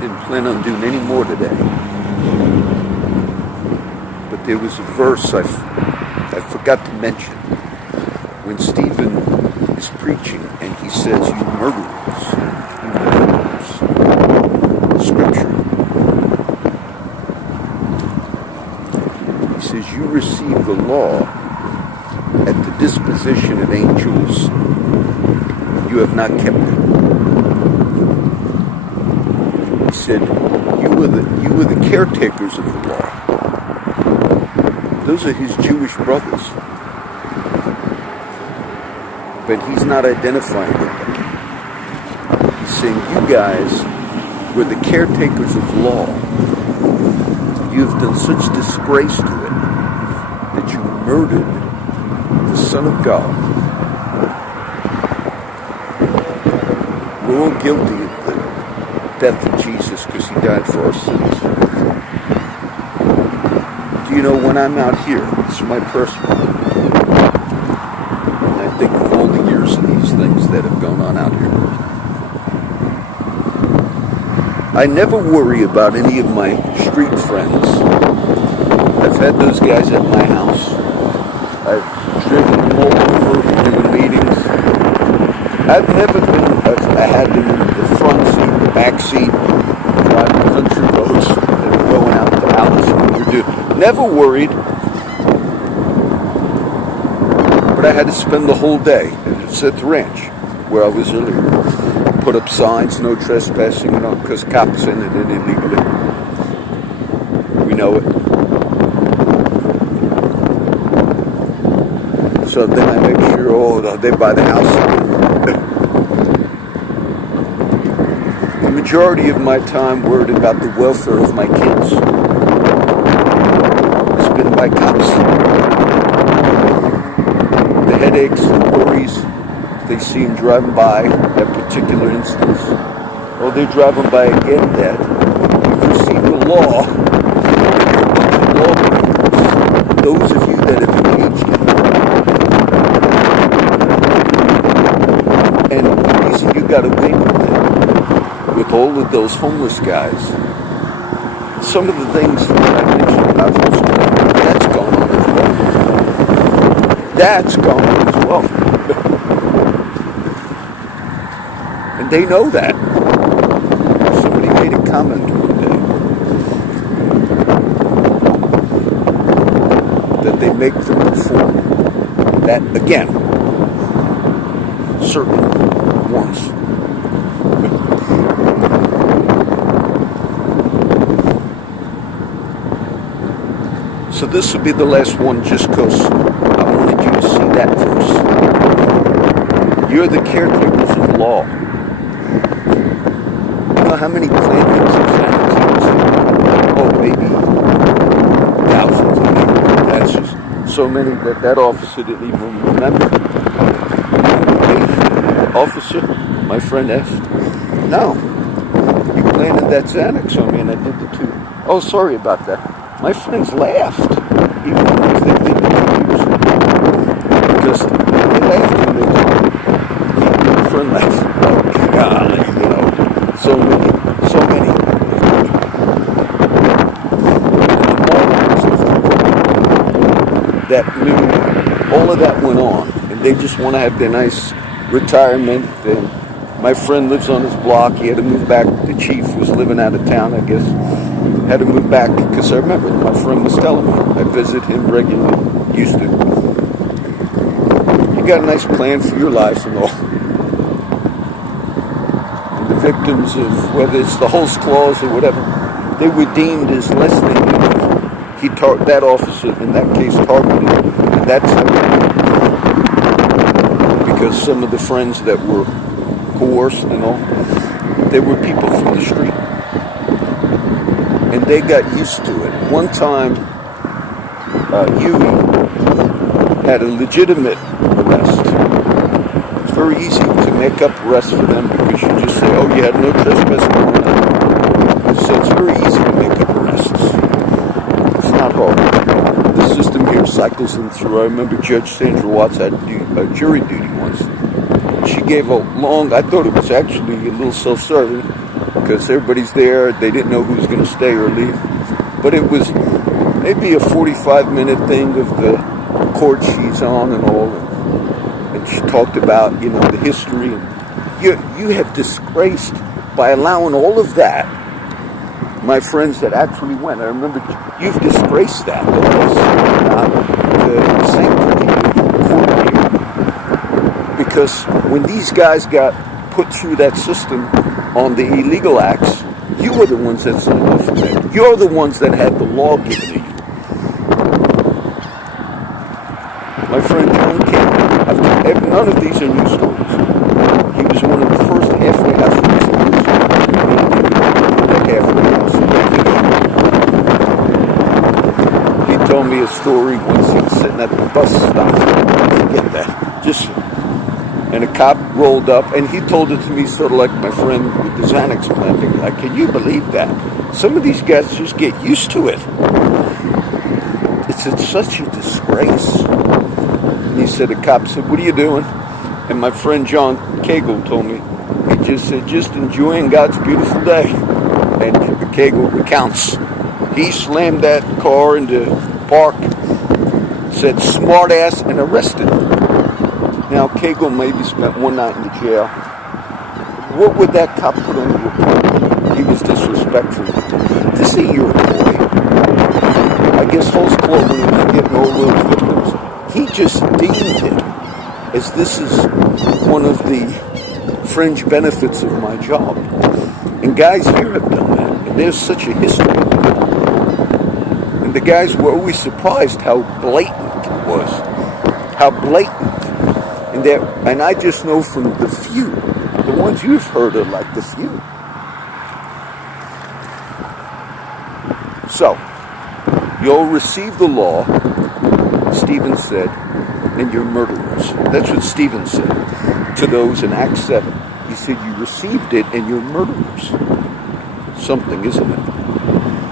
didn't plan on doing any more today. But there was a verse I forgot to mention. When Stephen is preaching and he says, you murderers. Scripture. He says, you receive the law at the disposition of angels. You have not kept it. He said, you were the caretakers of the law. Those are his Jewish brothers. But he's not identifying with them. He's saying, you guys were the caretakers of law. You have done such disgrace to it that you murdered the Son of God. We're all guilty of the death of Jesus because he died for our sins. Do you know, when I'm out here, this is my personal, and I think of all the years of these things that have gone on out here, I never worry about any of my street friends. I've had those guys at my house. I've driven them all over doing meetings. I had them in the front seat, the back seat, driving country roads, and going out to Alice. Never worried. But I had to spend the whole day. It's at the ranch where I was earlier. Put up signs, no trespassing, because cops entered it illegally. We know it. So then I make sure, they buy the house. The majority of my time worried about the welfare of my kids. It's been by cops. The headaches, the worries, they see him driving by, that particular instance. Oh, they're driving by again, Dad. You've received the law. You're a bunch of lawbreakers. Those of you that have engaged in it. And the reason you got away with it, with all of those homeless guys, some of the things that I mentioned about those guys, that's gone on as well. That's gone on as well. And they know that. Somebody made a comment one day that they make them perform that again. Certain ones. So this will be the last one just because I wanted you to see that verse. You're the caretakers of law. You know how many plantings of Xanax? Oh, maybe thousands of them. That's just so many that officer didn't even remember. Officer, my friend asked, no, you planted that Xanax on me and I did the two. Oh, sorry about that. My friends laughed, even if they didn't use it. Because they laughed and they told my friend laughed. Oh, golly, so many. That knew all of that went on, and they just want to have their nice retirement. And my friend lives on his block. He had to move back. The chief was living out of town, I guess. Had to move back because I remember my friend was telling me. I visit him regularly. Used to. You got a nice plan for your life and all. And the victims of whether it's the Holst Clause or whatever, they were deemed as less than human. That officer in that case targeted, and that's because some of the friends that were coerced and all, they were people from the street, and they got used to it. One time, Huey had a legitimate arrest. It's very easy to make up arrests for them because you just say, "Oh, you had no trespassing going on." So it's very easy to make up arrests. Not hard. The system here cycles them through. I remember Judge Sandra Watts had jury duty once. She gave a long, I thought it was actually a little self-serving, because everybody's there. They didn't know who was going to stay or leave. But it was maybe a 45-minute thing of the court she's on and all. And she talked about, the history. And you have disgraced, by allowing all of that, my friends that actually went. I remember you've disgraced that. The sanctity of the court here. Because when these guys got put through that system on the illegal acts, you were the ones that signed off on it. You're the ones that had the law given to you. My friend John King, none of these are new stories. He was one of the first halfway house rescuers. He told me a story once he was sitting at the bus stop. I forget that. And a cop rolled up, and he told it to me sort of like my friend with the Xanax planting. Like, can you believe that? Some of these guys just get used to it. It's such a disgrace. And he said, the cop said, what are you doing? And my friend John Cagle told me, he just said, just enjoying God's beautiful day. And Cagle recounts, he slammed that car into park, said smart ass, and arrested him. Now, Cagle maybe spent one night in the jail. What would that cop put on the report? He was disrespectful. This ain't your boy. I guess Holtzclaw, when he was getting all those victims, he just deemed it as this is one of the fringe benefits of my job. And guys here have done that. And there's such a history of it. And the guys were always surprised how blatant it was. How blatant. And I just know from the few, the ones you've heard are like the few. So, you'll receive the law, Stephen said, and you're murderers. That's what Stephen said to those in Acts 7. He said, you received it and you're murderers. Something, isn't it?